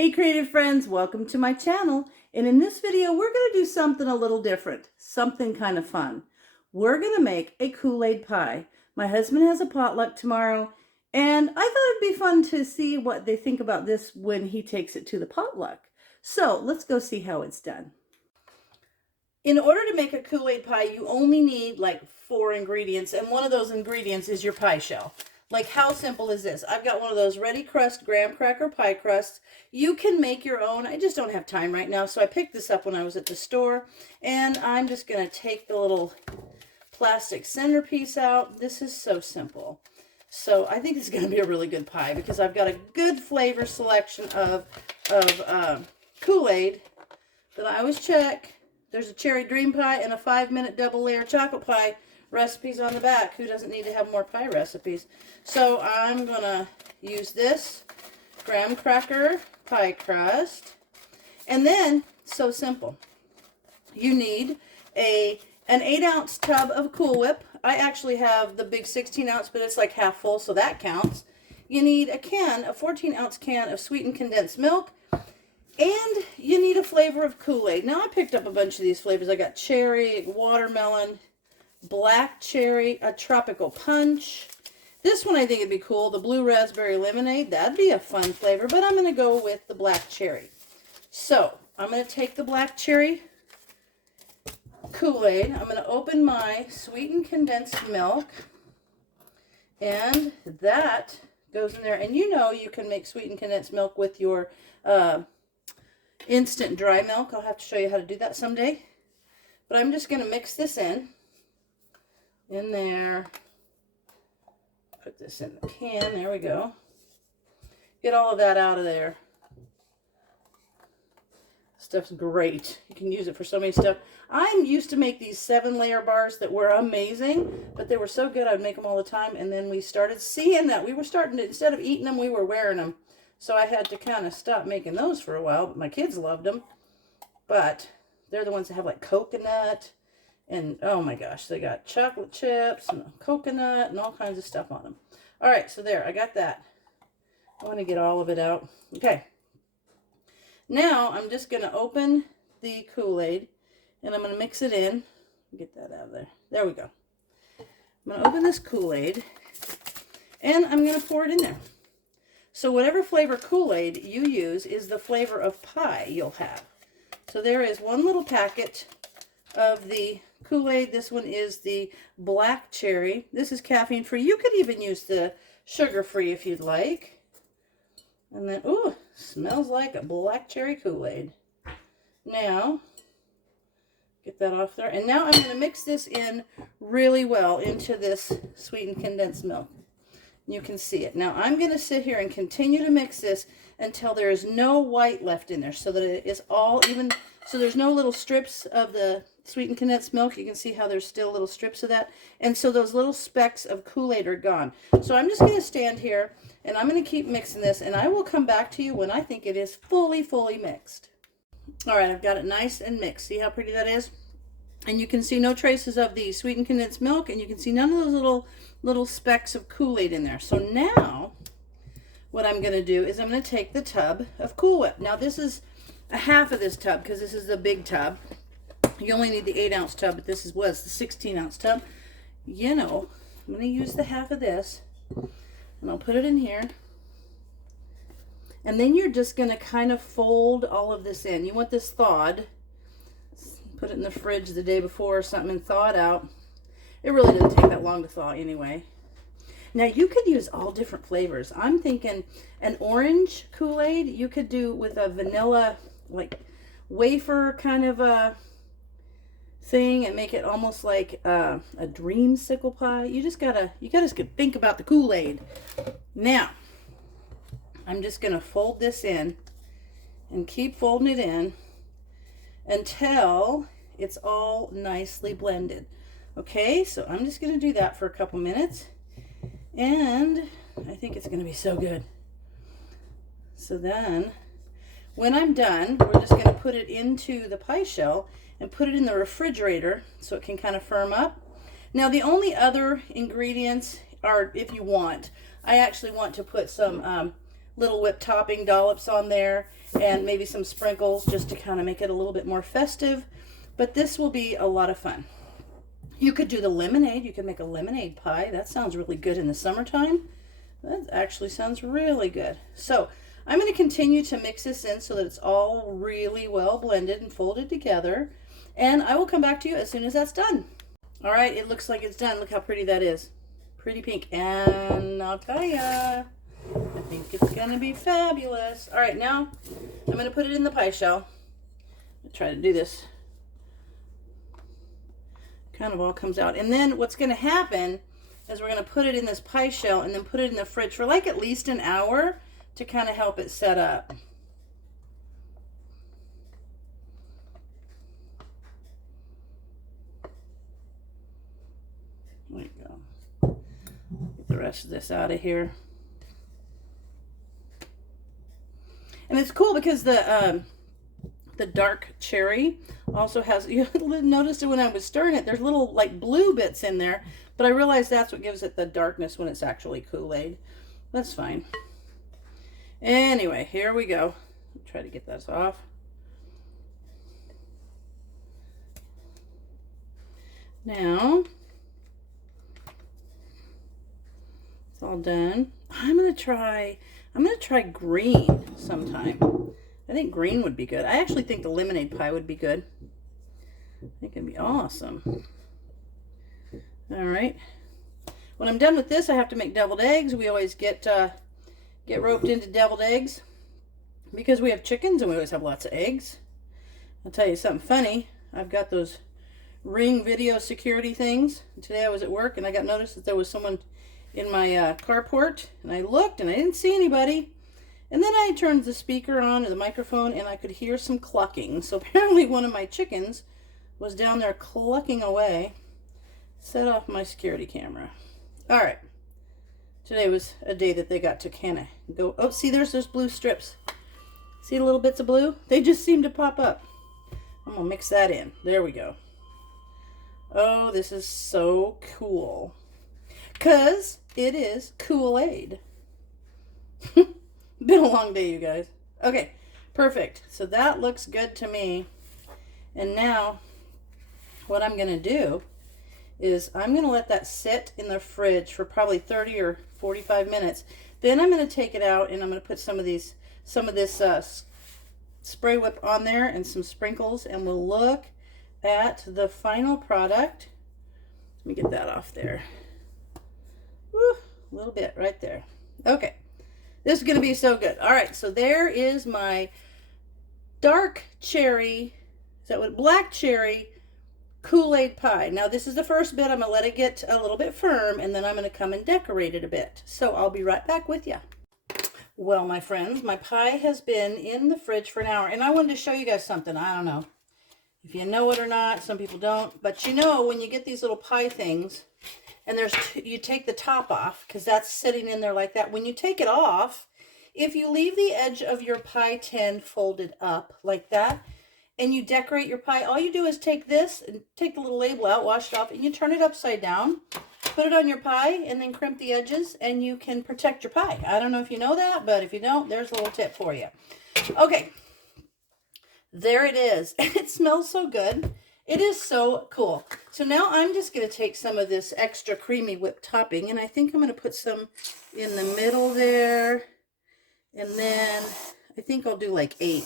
Hey creative friends, welcome to my channel. And in this video, we're going to do something a little different, something kind of fun. We're going to make a Kool-Aid pie. My husband has a potluck tomorrow, and I thought it'd be fun to see what they think about this when he takes it to the potluck. So let's go see how it's done. In order to make a Kool-Aid pie, you only need like 4 ingredients, and one of those ingredients is your pie shell. Like, how simple is this? I've got one of those ready crust graham cracker pie crusts. You can make your own. I just don't have time right now, so I picked this up when I was at the store, and I'm just going to take the little plastic centerpiece out. This is so simple. So I think it's going to be a really good pie because I've got a good flavor selection of Kool-Aid that I always check. There's a cherry dream pie and a 5-minute double layer chocolate pie recipes on the back. Who doesn't need to have more pie recipes? So I'm going to use this graham cracker pie crust. And then, so simple, you need an 8-ounce tub of Cool Whip. I actually have the big 16-ounce, but it's like half full, so that counts. You need a 14-ounce can of sweetened condensed milk. And you need a flavor of Kool-Aid. Now, I picked up a bunch of these flavors. I got cherry, watermelon, black cherry, a tropical punch. This one I think would be cool, the blue raspberry lemonade. That'd be a fun flavor, but I'm going to go with the black cherry. So, I'm going to take the black cherry Kool-Aid. I'm going to open my sweetened condensed milk, and that goes in there. And you know you can make sweetened condensed milk with your instant dry milk. I'll have to show you how to do that someday. But I'm just going to mix this in there. Put this in the can. There we go. Get all of that out of there. Stuff's great. You can use it for so many stuff. I used to make these 7-layer bars that were amazing, but they were so good I would make them all the time. And then we started seeing that we were starting to, instead of eating them, we were wearing them. So I had to kind of stop making those for a while, but my kids loved them. But they're the ones that have like coconut and, oh my gosh, they got chocolate chips and coconut and all kinds of stuff on them. All right, so there, I got that. I want to get all of it out. Okay. Now I'm just going to open the Kool-Aid and I'm going to mix it in. Get that out of there. There we go. I'm going to open this Kool-Aid and I'm going to pour it in there. So whatever flavor Kool-Aid you use is the flavor of pie you'll have. So there is one little packet of the Kool-Aid. This one is the black cherry. This is caffeine free. You could even use the sugar free if you'd like. And then, ooh, smells like a black cherry Kool-Aid. Now, get that off there. And now I'm going to mix this in really well into this sweetened condensed milk. You can see it. Now I'm going to sit here and continue to mix this until there is no white left in there, so that it is all even, so there's no little strips of the sweetened condensed milk. You can see how there's still little strips of that, and so those little specks of Kool-Aid are gone. So I'm just going to stand here and I'm going to keep mixing this, and I will come back to you when I think it is fully mixed. All right, I've got it nice and mixed. See how pretty that is? And you can see no traces of the sweetened condensed milk, and you can see none of those little specks of Kool-Aid in there. So now what I'm going to do is I'm going to take the tub of Cool Whip. Now this is a half of this tub because this is the big tub. You only need the 8-ounce tub, but this was the 16-ounce tub. You know, I'm going to use the half of this, and I'll put it in here. And then you're just going to kind of fold all of this in. You want this thawed. Put it in the fridge the day before or something and thaw it out. It really doesn't take that long to thaw anyway. Now you could use all different flavors. I'm thinking an orange Kool-Aid you could do with a vanilla, like wafer kind of a thing, and make it almost like a dreamsicle pie. You gotta think about the Kool-Aid. Now I'm just gonna fold this in and keep folding it in until it's all nicely blended. Okay, so I'm just going to do that for a couple minutes, and I think it's going to be so good. So then, when I'm done, we're just going to put it into the pie shell and put it in the refrigerator so it can kind of firm up. Now, the only other ingredients are, if you want, I actually want to put some little whipped topping dollops on there, and maybe some sprinkles just to kind of make it a little bit more festive. But this will be a lot of fun. You could do the lemonade. You could make a lemonade pie. That sounds really good in the summertime. That actually sounds really good. So I'm going to continue to mix this in so that it's all really well blended and folded together. And I will come back to you as soon as that's done. All right, it looks like it's done. Look how pretty that is. Pretty pink. And I'll tell ya, I think it's going to be fabulous. All right, now I'm going to put it in the pie shell. I'll try to do this. Kind of all comes out. And then what's going to happen is we're going to put it in this pie shell and then put it in the fridge for like at least an hour to kind of help it set up. There you go. Get the rest of this out of here. And it's cool because the dark cherry also has, you noticed it when I was stirring it, there's little like blue bits in there, but I realized that's what gives it the darkness when it's actually Kool-Aid. That's fine. Anyway, here we go. Try to get this off. Now, it's all done. I'm gonna try green sometime. I think green would be good. I actually think the lemonade pie would be good. I think it'd be awesome. All right. When I'm done with this, I have to make deviled eggs. We always get roped into deviled eggs because we have chickens and we always have lots of eggs. I'll tell you something funny. I've got those Ring video security things. Today I was at work and I got noticed that there was someone in my carport, and I looked and I didn't see anybody. And then I turned the speaker on, or the microphone, and I could hear some clucking. So apparently one of my chickens was down there clucking away. Set off my security camera. All right. Today was a day that they got to kind of go. Oh, see, there's those blue strips. See the little bits of blue? They just seem to pop up. I'm going to mix that in. There we go. Oh, this is so cool. Because it is Kool-Aid. Been a long day, you guys. Okay, perfect. So that looks good to me. And now, what I'm going to do is I'm going to let that sit in the fridge for probably 30 or 45 minutes. Then I'm going to take it out and I'm going to put some of this spray whip on there and some sprinkles, and we'll look at the final product. Let me get that off there. Woo, a little bit right there. Okay. This is going to be so good. All right, so there is my dark cherry, is that what, black cherry Kool-Aid pie. Now this is the first bit. I'm going to let it get a little bit firm, and then I'm going to come and decorate it a bit. So I'll be right back with you. Well, my friends, my pie has been in the fridge for an hour, and I wanted to show you guys something. I don't know if you know it or not. Some people don't, but you know when you get these little pie things, and you take the top off because that's sitting in there like that. When you take it off, if you leave the edge of your pie tin folded up like that and you decorate your pie, all you do is take this and take the little label out, wash it off, and you turn it upside down, put it on your pie, and then crimp the edges, and you can protect your pie. I don't know if you know that, but if you don't, there's a little tip for you. Okay, there it is. It smells so good. It is so cool. So now I'm just going to take some of this extra creamy whipped topping, and I think I'm going to put some in the middle there, and then I think I'll do like 8.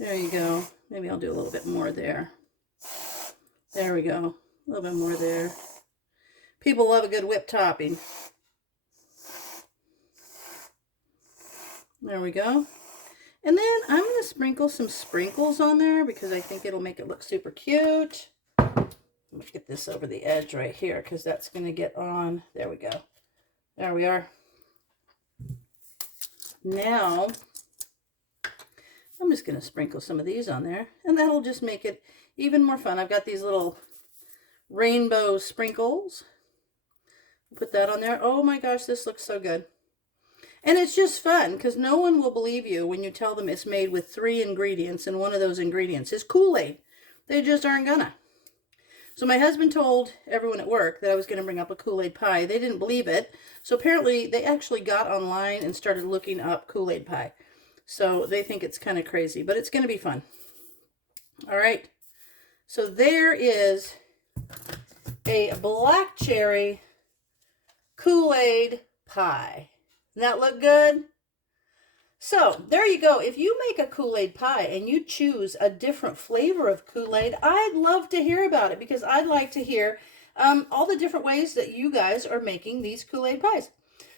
There you go. Maybe I'll do a little bit more there. There we go. A little bit more there. People love a good whipped topping. There we go. And then I'm going to sprinkle some sprinkles on there because I think it'll make it look super cute. Let me get this over the edge right here because that's going to get on. There we go. There we are. Now, I'm just going to sprinkle some of these on there, and that'll just make it even more fun. I've got these little rainbow sprinkles. Put that on there. Oh my gosh, this looks so good. And it's just fun because no one will believe you when you tell them it's made with 3 ingredients and one of those ingredients is Kool-Aid. They just aren't gonna. So my husband told everyone at work that I was going to bring up a Kool-Aid pie. They didn't believe it. So apparently they actually got online and started looking up Kool-Aid pie. So they think it's kind of crazy, but it's going to be fun. All right. So there is a black cherry Kool-Aid pie. Doesn't that look good? So there you go. If you make a Kool-Aid pie and you choose a different flavor of Kool-Aid, I'd love to hear about it, because I'd like to hear all the different ways that you guys are making these Kool-Aid pies.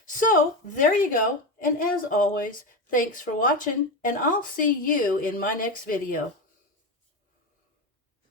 So there you go. And as always, thanks for watching, and I'll see you in my next video.